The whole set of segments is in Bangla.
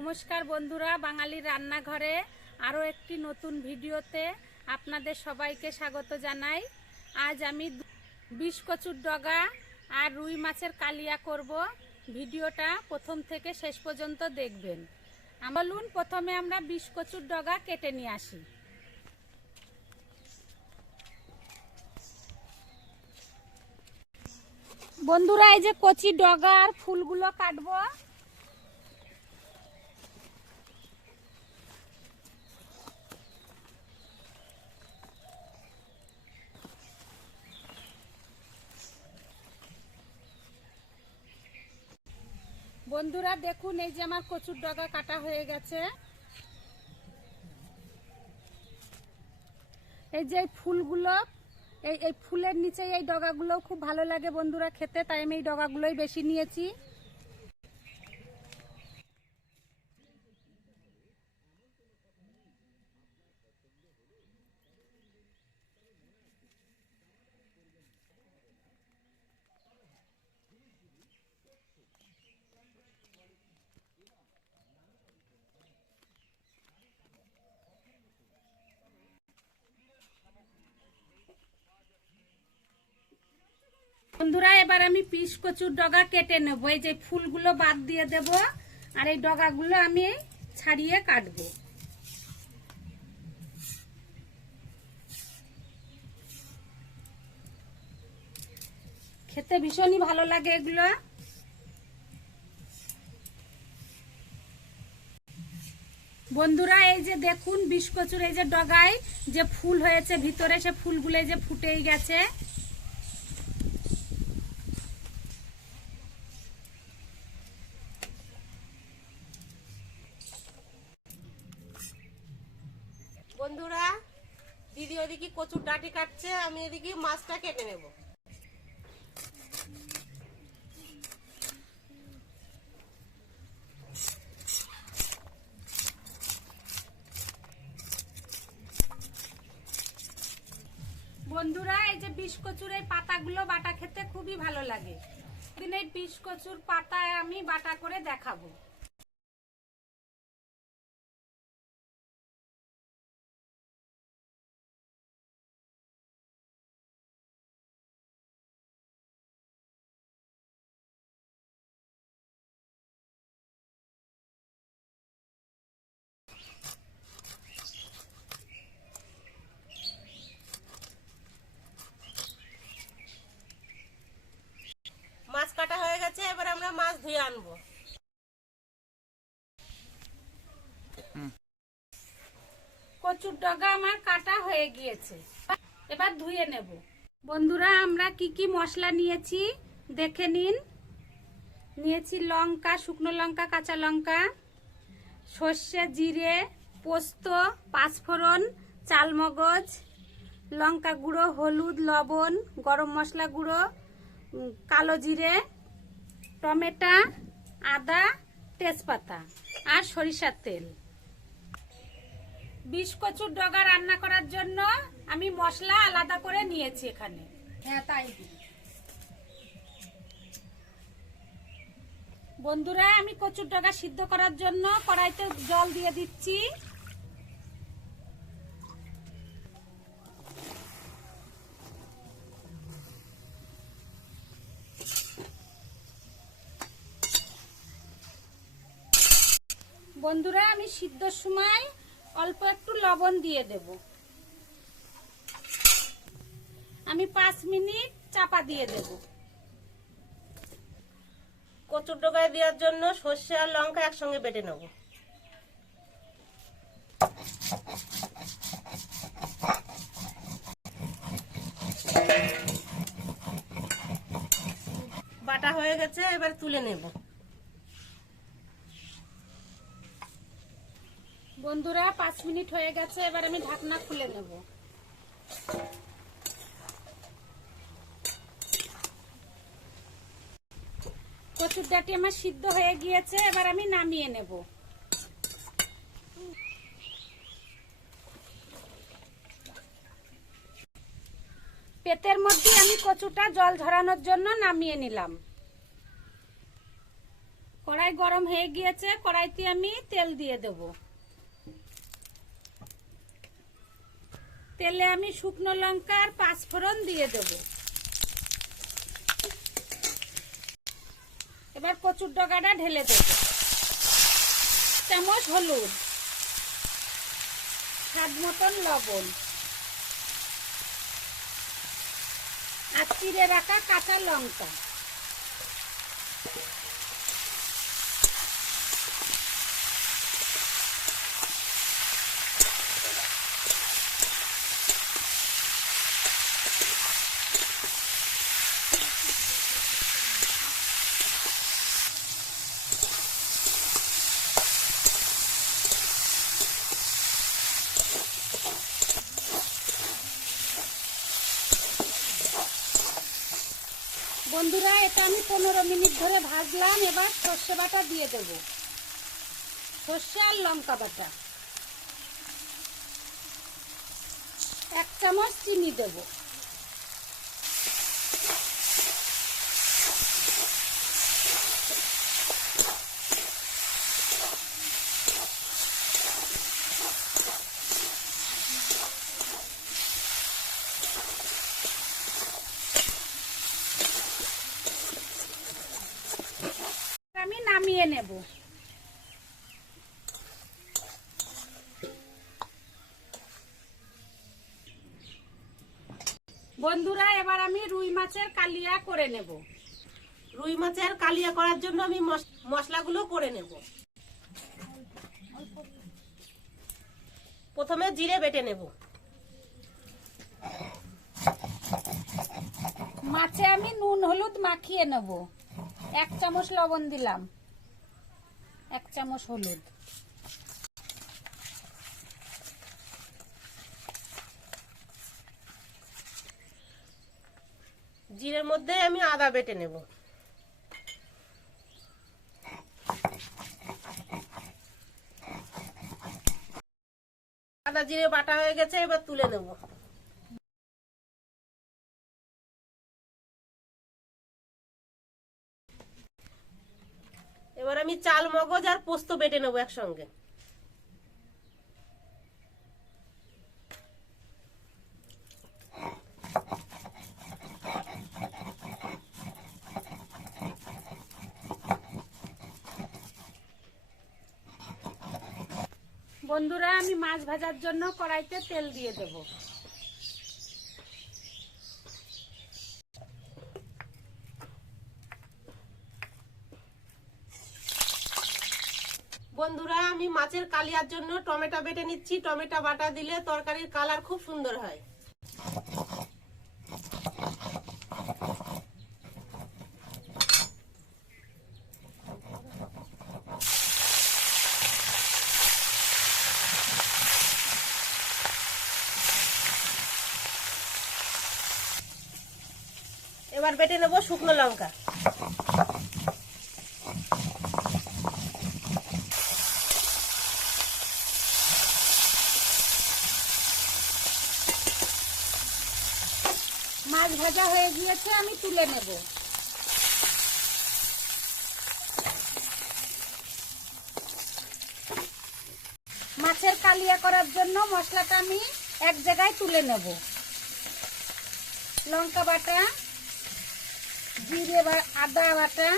নমস্কার বন্ধুরা, বাঙালির রান্নাঘরে আরও একটি নতুন ভিডিওতে আপনাদের সবাইকে স্বাগত জানাই। আজ আমি বিষ কচুর ডগা আর রুই মাছের কালিয়া করব। ভিডিওটা প্রথম থেকে শেষ পর্যন্ত দেখবেন। বলুন, প্রথমে আমরা বিষ কচুর ডগা কেটে নিয়ে আসি। বন্ধুরা, এই যে কচি ডগা আর ফুলগুলো কাটবো। বন্ধুরা দেখুন, এই যে আমার কচুর ডগা কাটা হয়ে গেছে। এই যে ফুলগুলো, এই ফুলের নিচে এই ডগাগুলো খুব ভালো লাগে বন্ধুরা খেতে, তাই আমি এই ডগাগুলোই বেশি নিয়েছি। বন্ধুরা, এবার আমি পিস কচুর ডগা কেটে নেব। এই যে ফুলগুলো বাদ দিয়ে দেব, আর এই ডগাগুলো আমি ছাড়িয়ে কাটবো। খেতে ভীষণই ভালো লাগে এগুলো। বন্ধুরা, এই যে দেখুন, বিষ কচুর এই যে ডগায় যে ফুল হয়েছে ভিতরে, সে ফুলগুলো এই যে ফুটেই গেছে। বন্ধুরা, দিদি ওদিকে কচুর ডাঁটি কাটছে, আমি এদিকে মাছটা কেটে নেব। বন্ধুরা, এই যে বিষ কচুর এই পাতাগুলো বাটা খেতে খুবই ভালো লাগে। দিন এই বিষ কচুর পাতায় আমি বাটা করে দেখাবো। মাছ কাটা হয়ে গেছে, এবার আমরা মাছ ধুয়ে আনবো। কচুর ডগা আমার কাটা হয়ে গিয়েছে, এবার ধুয়ে নেব। বন্ধুরা, আমরা কি কি মশলা নিয়েছি দেখে নিন। নিয়েছি লঙ্কা, শুকনো লঙ্কা, কাঁচা লঙ্কা, সর্ষে, জিরে, পোস্ত, পাঁচফোড়ন, চালমগজ, লঙ্কা গুঁড়ো, হলুদ, লবণ, গরম মশলা গুঁড়ো, কালো জিরে, টমেটো, আদা, তেজপাতা আর সরিষার তেল। বিষ কচুর ডগা রান্না করার জন্য আমি মশলা আলাদা করে নিয়েছি এখানে। হ্যাঁ, তাই বন্ধুরা, আমি কচুর ডগা সিদ্ধ করার জন্য কড়াইতে জল দিয়ে দিচ্ছি। বন্ধুরা, আমি সিদ্ধর সময় অল্প একটু লবণ দিয়ে দেব। আমি 5 মিনিট চাপা দিয়ে দেব। কচুর ডগায় দেওয়ার জন্য সর্ষে আর লঙ্কা একসঙ্গে বেটে নেব। বাটা হয়ে গেছে, এবার তুলে নেব। বন্ধুরা, 5 মিনিট হয়ে গেছে, এবার আমি ঢাকনা খুলে নেব। কচুর ডাঁটি আমার সিদ্ধ হয়ে গিয়েছে, এবার আমি নামিয়ে নেব। পেটের মধ্যে আমি কচুটা জল ঝরানোর জন্য নামিয়ে নিলাম। কড়াই গরম হয়ে গিয়েছে, কড়াইতে আমি তেল দিয়ে দেব। তেলে আমি শুকনো লঙ্কা আর 5 ফোড়ন দিয়ে দেব। এবার কচুর ডগাটা ঢেলে দেব। চামচ হলুদ, স্বাদ মতন লবণ, আর চিড়ে রাখা কাঁচা লঙ্কা। বন্ধুরা, এটা আমি 15 মিনিট ধরে ভাজলাম। এবার সর্ষে বাটা দিয়ে দেব, সর্ষে আর লঙ্কা বাটা। 1 চামচ চিনি দেব। আমি নামিয়ে নেব। বন্ধুরা, এবার আমি রুই মাছের কালিয়া করে নেব। রুই মাছের কালিয়া করার জন্য আমি মশলাগুলো করে নেব। প্রথমে জিরে বেটে নেব। মাছে আমি নুন হলুদ মাখিয়ে নেব। 1 চামচ লবণ দিলাম, 1 চামচ হলুদ। জিরের মধ্যে আমি আদা বেটে নেব। আদা জিরে বাটা হয়ে গেছে, এবার তুলে নেব। এবার আমি চাল মগজ আর পোস্ত বেটে নেব একসঙ্গে। বন্ধুরা, আমি মাছ ভাজার জন্য কড়াইতে তেল দিয়ে দেব। বন্ধুরা, আমি মাছের কালিয়ার জন্য টমেটো বেটে নিচ্ছি। টমেটো বাটা দিলে তরকারির কালার খুব সুন্দর হয়। এবার বেটে নেব শুকনো লঙ্কা। মাছ ভাজা হয়ে গিয়েছে, আমি তুলে নেব। মাছের কালিয়া করার জন্য মশলাটা আমি এক জায়গায় তুলে নেব। লঙ্কা বাটা, জিরে আদা বাটা,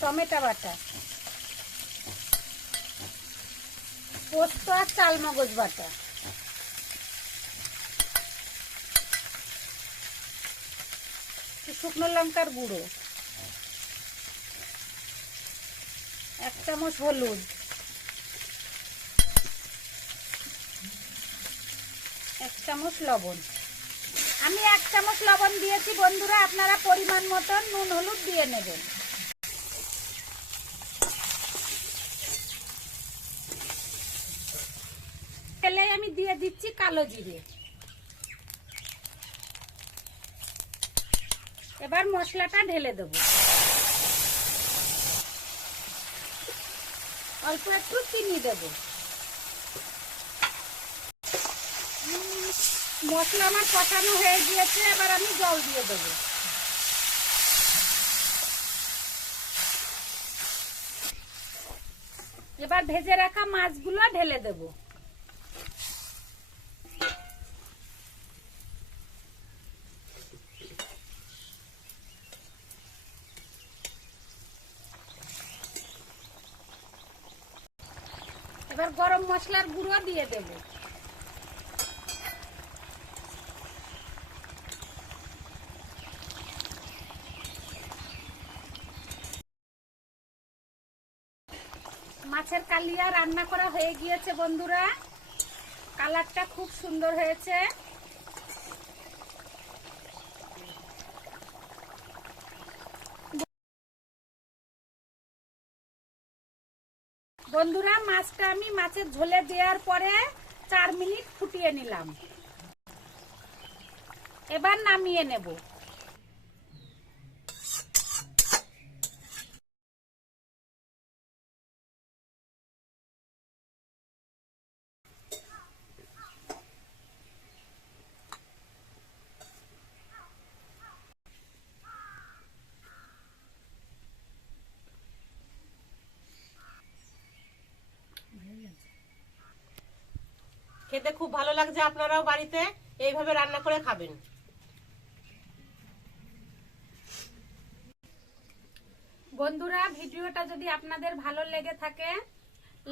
টমেটো বাটা, পোস্ত আর চাল মগজ বাটা, শুকনো লঙ্কার গুঁড়ো, 1 চামচ হলুদ, 1 চামচ লবণ। আমি 1 চামচ লবণ দিয়েছি। বন্ধুরা, আপনারা পরিমাণ মতন নুন হলুদ দিয়ে নেবেন। তেলে আমি দিয়ে দিচ্ছি কালো জিরে। এবার মশলাটা ঢেলে দেব। অল্প একটু চিনি দেব। মশলা আমার কষানো হয়ে গিয়েছে, এবার আমি জল দিয়ে দেব। এবার ভেজে রাখা মাছগুলো ঢেলে দেব। এবার গরম মশলার গুঁড়ো দিয়ে দেব। মাছের কালিয়া রান্না করা হয়ে গিয়েছে বন্ধুরা, কালারটা খুব সুন্দর হয়েছে। বন্ধুরা মাছটা আমি মাছের ঝোলে দেওয়ার পরে 4 মিনিট ফুটিয়ে নিলাম। এবার নামিয়ে নেব। খেতে খুব ভালো লাগছে, আপনারাও বাড়িতে এইভাবে রান্না করে খাবেন। বন্ধুরা ভিডিওটা যদি আপনাদের ভালো লেগে থাকে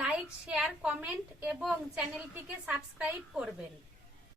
লাইক, শেয়ার, কমেন্ট এবং চ্যানেলটিকে সাবস্ক্রাইব করবেন।